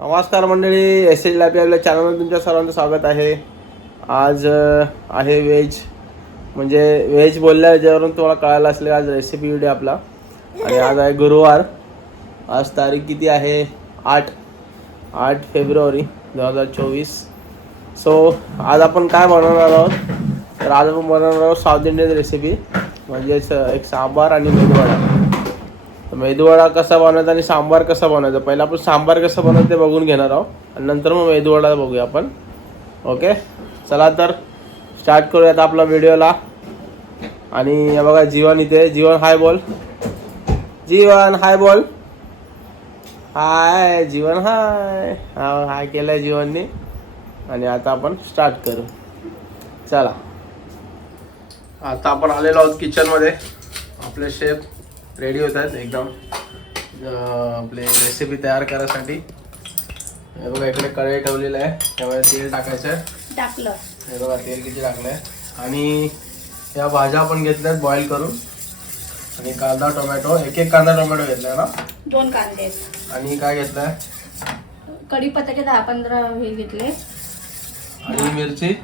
नमस्कार मंडळी S H lappy आपल्या चॅनलमध्ये तुमच्या सर्वांचं स्वागत आहे. आज आहे व्हेज म्हणजे व्हेज बोलल्या याच्यावरून तुम्हाला कळायला असले आज रेसिपी व्हिडिओ आपला. आणि आज आहे गुरुवार. आज तारीख किती आहे? आठ. आठ फेब्रुवारी दोन हजार चोवीस. सो आज आपण काय बनवणार आहोत? तर आज आपण बनवणार आहोत साऊथ इंडियन रेसिपी म्हणजेच एक सांबार आणि मेदूवडा मेदूवडा कसा बनवायचा आणि सांबार कसा बनवायचा? पहिला आपण सांबार कसं बनवायचं ते बघून घेणार आहोत. आणि नंतर मग मेदूवडा बघूया आपण. ओके? चला तर स्टार्ट करूयात आपला व्हिडिओला. आणि बघा जीवन इथे जीवन हाय बोल. जीवन हाय बोल. हाय जीवन हाय. हा हाय केलंय जीवनने. आणि आता आपण स्टार्ट करू. चला. आता आपण आलेलो आहोत किचनमध्ये आपले शेफ. रेडी होत आहेत एकदम आपले रेसिपी तयार करायसाठी. हे बघा इकडे कढई ठेवलेलं आहे. त्यामध्ये तेल टाकायचं. आहे टाकलं. हे बघा तेल किती टाकलं आहे आणि या भाज्या आपण घेतल्यात बॉईल करून. आणि कांदा टोमॅटो एक एक कांदा टोमॅटो घेतलाय ना? दोन कांदे. आणि काय घेतलाय? कढीपत्त्याचे दहा पंधरा हे घेतले. आणि मिरची?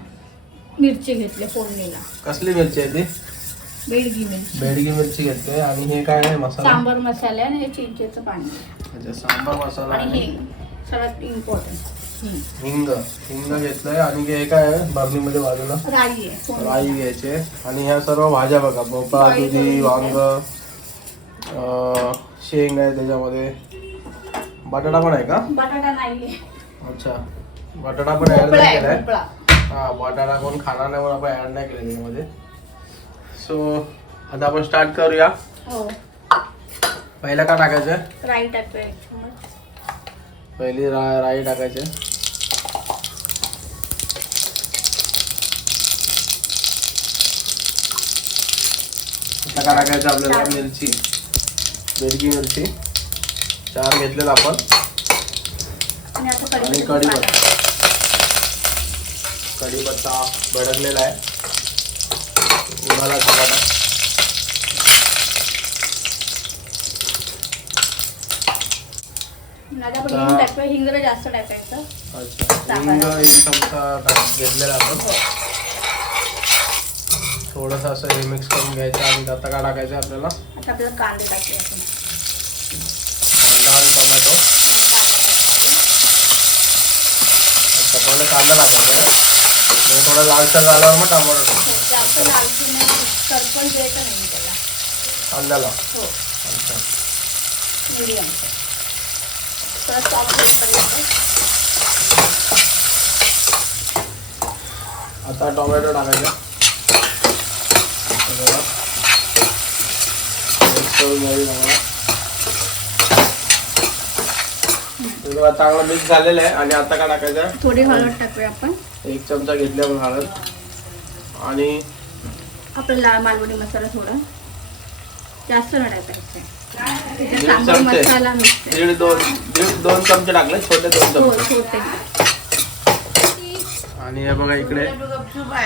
मिरची घेतले फोडणीला. कसली मिरची आहे ती? बेडगी मिरची. बेडगी मिरची घेतली आणि हे काय आहे? मसाला? सांबर मसाले आणि हे चिंचेचं पाणी. अच्छा सांबार मसाला आणि आणि हे सगळ्यात इम्पॉर्टंट हिंग. हिंग घेतलंय आणि हे काय आहे? बरणीमध्ये बाजूला? राई आहे. राई घ्यायचे आणि ह्या सर्व भाज्या बघा भोपळा दुधी करून वांग अं, शेंग आहे त्याच्यामध्ये. बटाटा पण आहे का? बटाटा नाहीये. अच्छा. बटाटा पण ऍड भोपळा नाही आहे केलाय. भोपळा. हा बटाटा कोण खाणार नाही म्हणून आपण ऍड नाही केलं त्याच्यामध्ये सो आता आपण स्टार्ट करूया. हो. पहिला काय टाकायचं? राई एक चम्मच. पहिली रा राई टाकायचे. आता काय टाकायचं आपल्याला? चार. मिरची. बेडगी मिरची. चार घेतलेत आपण. आणि आता आणि कढीपत्त्याचं कढीपत्ता. कढीपत्ता भडकलेला आहे. उन्हाला हिंग जास्त टाकायचं. हिंग एक चमचा घेतलेला आपण. थोडंसं असं हे मिक्स करून घ्यायचं आणि आता काय टाकायचं आपल्याला? आता आपल्याला कांदे टाकले आपण कांदा आणि टोमॅटो अच्छा पहिलं कांदा टाकायचा म्हणजे थोडं लालसर झाल्यावर मग टमाटो टाकायचा. हो, जास्त लालची नाही सरपण द्यायचं नाही त्याला. कांद्याला. हो. अच्छा. मीडियम तर सॉफ्ट होईपर्यंत. आता टोमॅटो टाकायचा. बघा. Mix करून घ्यावी आम्हाला हे बघा, चांगलं मिक्स झालेलं आहे आणि आता काय टाकायचं? थोडी हळद टाकूया आपण. एक चमचा घेतली आपण हळद. आणि आपला लाल मालवणी मसाला थोडा. जास्त नाही टाकायचं. दीड. मसाला दोन दीड दोन चमचे टाकले छोटे दोन हो चमचे. आणि हे बघा इकडे.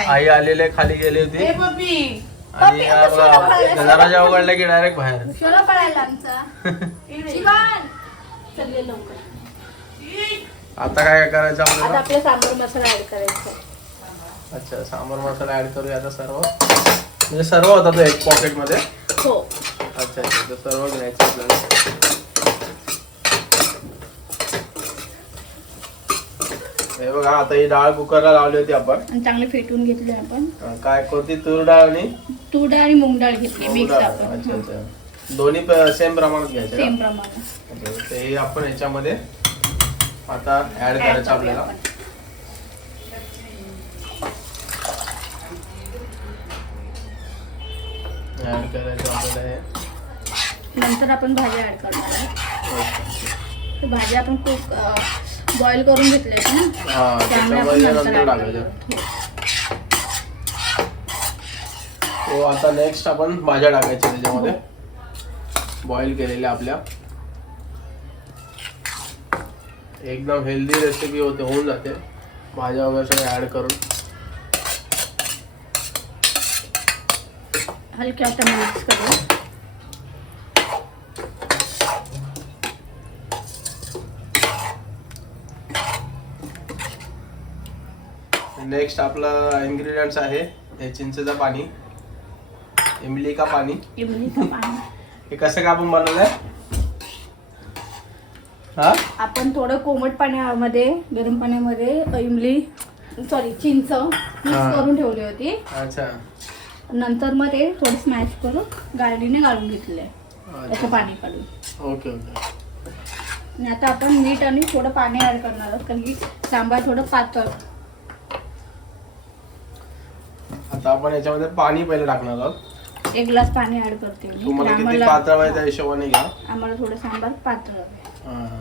आई आलेले खाली गेली होती. आणि दरवाजा उघडला की डायरेक्ट बाहेर. पळायला आमचा. आता काय करायचं आता आपल्याला आपला सांबर मसाला ऍड करायचा अच्छा सांबार मसाला ऍड करूया आता सर्व. म्हणजे सर्व होता तो एक पॉकेटमध्ये? हो. अच्छा अच्छा तर सर्व घ्यायचं आपल्याला. हे बघा आता ही डाळ कुकरला लावली होती आपण. आणि चांगले फेटून घेतले आपण. अं, काय कोणती? तूर डाळ आणि? तूर डाळ आणि मूग डाळ घेतली मूग मिक्स डाळ. आपण. अच्छा अच्छा. दोन्ही सेम प्रमाणात घ्यायचे सेम का? प्रमाणे अच्छा, तर हे आपण ह्याच्यामध्ये आता ऍड करायचं करूया आपल्याला. ऍड करायचं आपल्याला हे. नंतर आपण भाज्या ऍड करणार आहोत. भाज्या आपण खूप बॉईल करून घेतले ना? हा त्यामुळे आपण नंतर टाकायचं. तो आता नेक्स्ट आपण भाज्या टाकायच्या त्याच्यामध्ये. बॉईल केलेल्या आपल्या. एकदम हेल्दी रेसिपी होते होऊन जाते. भाज्या वगैरे सगळ्या ॲड करून. हलक्या आता मिक्स करू नेक्स्ट आपला इन्ग्रेडियंट्स आहे हे चिंचेचं पाणी इमली का पाणी. इमली का पाणी. हे कसं का आपण बनवलं हा? आपण थोडं कोमट पाण्यामध्ये गरम पाण्यामध्ये इमली सॉरी चिंच मिक्स हा. करून ठेवली होती. अच्छा. नंतर मग ते थोडं स्मॅश करून गाळणीने गाळून घेतले त्याचं पाणी काढून ओके ओके. आणि आता आपण मीठ आणि थोडं पाणी ऍड करणार आहोत कारण की सांबार थोडं पातळ. आता आपण याच्यामध्ये पाणी पहिले टाकणार आहोत. एक ग्लास पाणी ऍड करते मी. तुम्हाला किती आम्हाला पातळ पाहिजे त्या हिशोबाने घ्या. आम्हाला थोडं सांबार पातळ हवं. हा.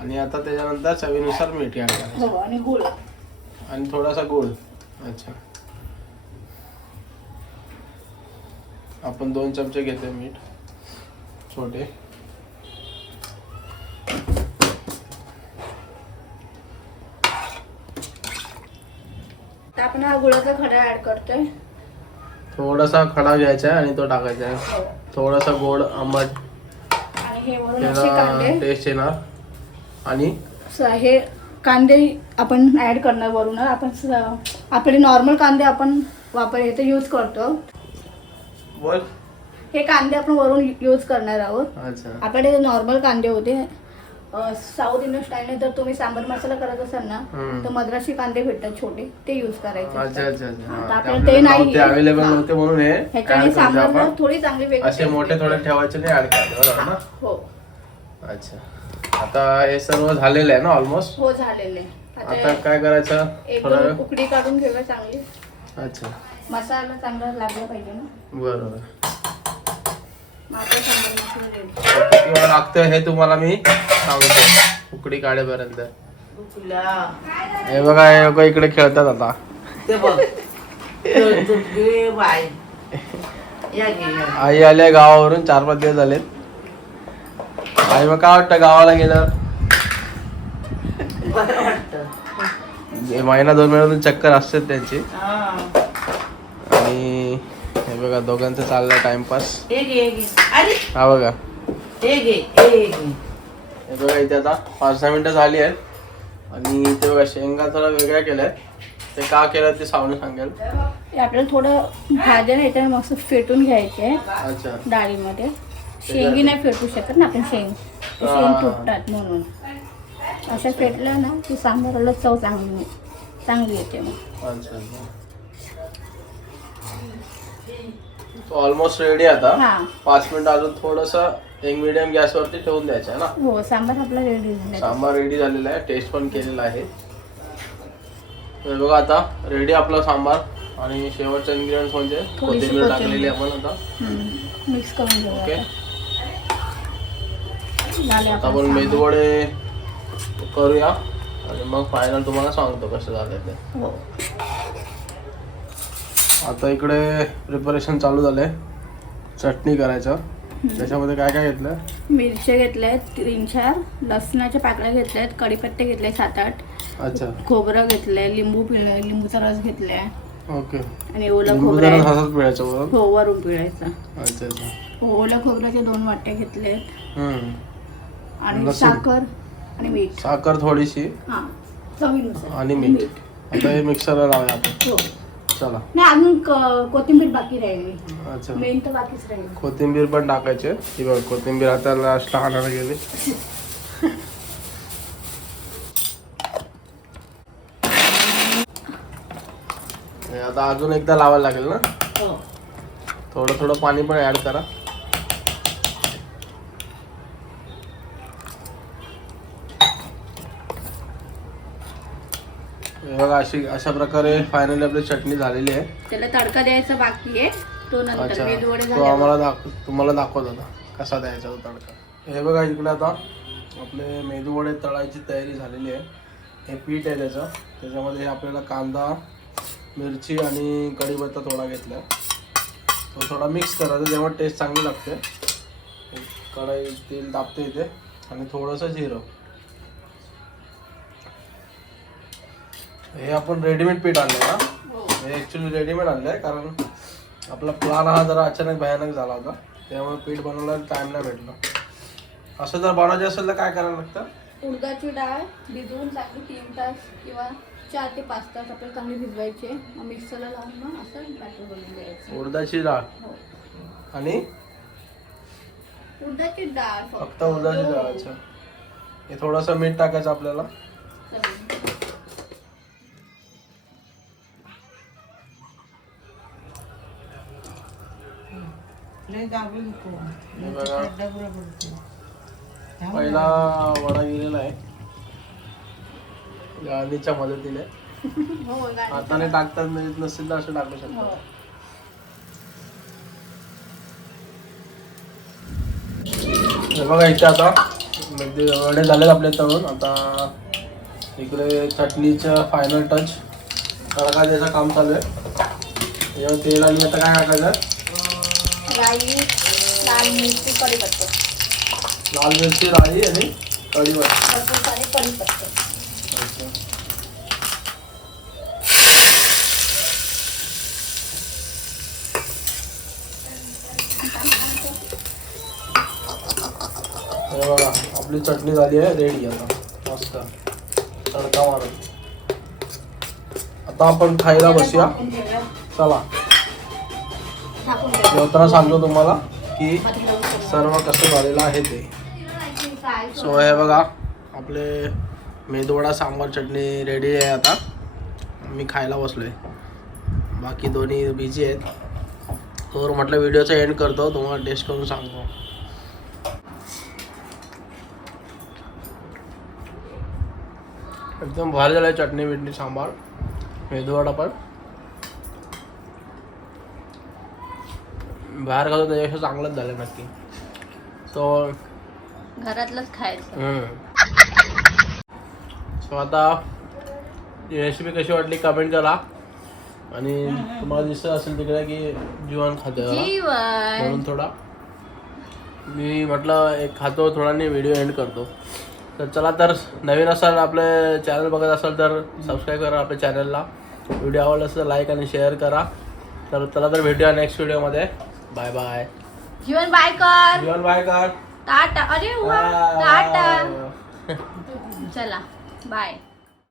आणि आता त्याच्यानंतर चवीनुसार मीठ ऍड करायचं. हो आणि गुळ आणि थोडासा गुळ अच्छा. आपण दोन चमचे घेतोय मीठ. छोटे. आपण हा गुळाचा खडा ऍड करतोय. थोडासा खडा घ्यायचा आहे आणि तो टाकायचा आहे. हो. थोडासा गोड आंबट. आणि हे वरून असे त्याला कांदे. टेस्ट येणार. आणि स- हे कांदे आपण ऍड करणार वरून. आपण स- आपले नॉर्मल कांदे आपण वापर येथे यूज करतो. बोल हे कांदे आपण वरून यूज करणार आहोत. अच्छा. आपल्याकडे नॉर्मल कांदे होते साऊथ इंडियन स्टाईलने जर तुम्ही सांबर मसाला करत असाल ना हम्म. तर मद्रासी कांदे भेटतात छोटे. ते यूज करायचे. अच्छा असतात. अच्छा. अच्छा आता हा, ते आपल्याला ते आपल्याला नाही. अवेलेबल नव्हते म्हणून हे add ह्याच्याने करतो सांबारला आपण. थोडी चांगली वेगळी असे taste मोठे येते. थोडे ठेवायचे नाही ऍड करायचे बरोबर ना? हो. अच्छा. आता हे सर्व झालेलं आहे ना ऑलमोस्ट हो झालेले आता आता काय करायचं? एक थोडा दोन वेळ? उकडी काढून घेऊया चांगली. अच्छा. मसाला चांगला लागला पाहिजे ना. बरोबर. मग आपला सांबार मसाला ready. तर किती वेळ लागतं हे तुम्हाला मी सांगतो उकडी काढेपर्यंत. हे बघा हे लोक इकडे खेळतात आता. ते बघ. खेळतो गे बाय या गे या. आई आल्या गावावरून चार पाच दिवस झालेत. आई मग काय वाटतं गावाला गेल्यावर? बरं वाटतं. हे महिना दोन महिन्यातून चक्कर असते त्यांची. हा. आणि हे बघा दोघांचं चाललंय टाइमपास हे घे हे घे. अरे! हा बघा. हे घे हे घे हे बघा इथे आता पाच सहा मिनिटं झाली आहेत. आणि इथे बघा शेंगा थोडा वेगळ्या केल्या ते का केलं ते सावने सांगेल. हे आपल्याला थोडं भाज्या नाही तर मस्त फेटून घ्यायचे अच्छा. डाळीमध्ये. शेंगी नाही फेटू शकत ना आपण शेंग. शेंग. तुटतात म्हणून. अशा फेटल्या ना की सांबाराला चव चांगली चांगली येते मग. ऑलमोस्ट रेडी आता. पाच मिनिटं अजून थोडस एक मिडियम गॅसवरती ठेवून द्यायचं आहे ना? हो सांबार आपला रेडी झाला सांबार रेडी झालेला आहे टेस्ट पण केलेला आहे. तर बघा आता रेडी आपला सांबार. आणि शेवटचा इन्ग्रेडियंट म्हणजे कोथिंबीर. टाकलेली आपण आता. मिक्स करून घेऊ ओके. झाले आता आपण. मेदूवडे करूया आणि मग फायनल तुम्हाला सांगतो कसं झालं ते. हो. आता इकडे प्रिपरेशन चालू झालंय. चटणी करायचं. त्याच्यामध्ये काय काय घेतलं? मिरच्या घेतल्या आहेत तीन चार. लसणाच्या पाकळ्या घेतल्या आहेत कढीपत्ते घेतले सात आठ. अच्छा. खोबरं घेतलंय लिंबू पिळलंय लिंबूचा रस घेतलाय. ओके. आणि ओलं खोबरं आहे. हसत पिळायचं बरोबर हो वरून पिळायचं. अच्छा अच्छा. ओलं खोबऱ्याचे दोन वाट्या घेतले हम्म. आणि लसूण. साखर आणि मीठ. साखर थोडीशी हा चवीनुसार आणि मीठ. आता हे मिक्सरला लावूया आपण. हो. चला. नाही अजून क- कोथिंबीर बाकी राहिली. अच्छा. मेन तर बाकीच राहील. कोथिंबीर पण टाकायचे. ही बघ कोथिंबीर आता लास्टला आणायला गेली हे आता अजून एकदा लावायला लागेल ना? हो. थोडं थोडं पाणी पण ऍड करा. बघा अशी अशा प्रकारे फायनली आपली चटणी झालेली आहे. त्याला तडका द्यायचा बाकी आहे. तो नंतर तो झाल्यावर. आम्हाला दाख तुम्हाला दाखवत होता कसा द्यायचा तो तडका. हे बघा इकडे आता आपले मेदू वडे तळायची तयारी झालेली आहे. हे पीठ आहे त्याचं. त्याच्यामध्ये हे आपल्याला कांदा मिरची आणि कढीपत्ता थोडा घेतला तो थोडा मिक्स करायचा तेव्हा टेस्ट चांगली लागते. कढई तेल तापते इथे. आणि थोडंसं जिरं. हे आपण रेडीमेड पीठ आणलं ना? हो. हे ॲक्च्युली रेडीमेड आणलं आहे कारण आपला प्लान हा जरा अचानक भयानक झाला होता. त्यामुळे पीठ बनवायला टाइम नाही भेटला. असं जर बनवायचं असेल तर काय करायला लागतं? उडदाची डाळ भिजवून चांगली तीन तास किंवा चार ते पाच तास आपल्याला चांगली भिजवायची. मग मिक्सरला लावून मग असं बॅटर बनवून द्यायचं उडदाची डाळ. हो. आणि? उडदाची डाळ फक्त उडदाची डाळ अच्छा. हे थोडंसं मीठ टाकायचं आपल्याला. पहिला वडा गेलेला आहे. गाडीच्या मदतीने. हो हाताने टाकतात म्हणजे नसेल तर असं टाकू शकतो हे. बघा इथे आता. म्हणजे वडे झालेत आपले तळून आता इकडे चटणीचं फायनल टच तडका द्यायचं काम चालू आहे. तेल आणि आता काय टाकायचं? राई लाल मिरची कढीपत्ता. लाल मिरची राई आणि कढीपत्ता. भरपूर सारे कढीपत्ता. हे बघा आपली चटणी झाली आहे रेडी आता. मस्त. तडका मारून. आता आपण खायला बसूया. चला. जेवताना सांगतो तुम्हाला की सर्व कसं झालेलं आहे ते. सो हे बघा आपले मेदूवडा सांबार चटणी रेडी आहे आता. मी खायला बसलोय. बाकी दोन्ही बिझी आहेत. तर म्हटलं व्हिडिओचा एंड करतो तुम्हाला टेस्ट करून सांगतो. एकदम भारी झालं चटणी बिटणी सांबार मेदूवडा पण. बाहेर खातो त्याच्यापेक्षा चांगलंच झालं नक्की. तो घरातलंच खायचं. सो आता रेसिपी कशी वाटली कमेंट करा. आणि तुम्हाला दिसत असेल तिकडे की जीवन खातो जीवन. म्हणून थोडा. मी म्हटलं एक खातो थोडा नाही व्हिडिओ एंड करतो. तर चला तर नवीन असाल आपले चॅनल बघत असाल तर सबस्क्राईब करा आपल्या चॅनलला व्हिडिओ आवडला असेल तर लाईक आणि शेअर करा. तर चला तर भेटूया नेक्स्ट व्हिडिओमध्ये बाय बाय जीवन बाय कर जीवन बाय कर टाटा अरे वा टाटा चला बाय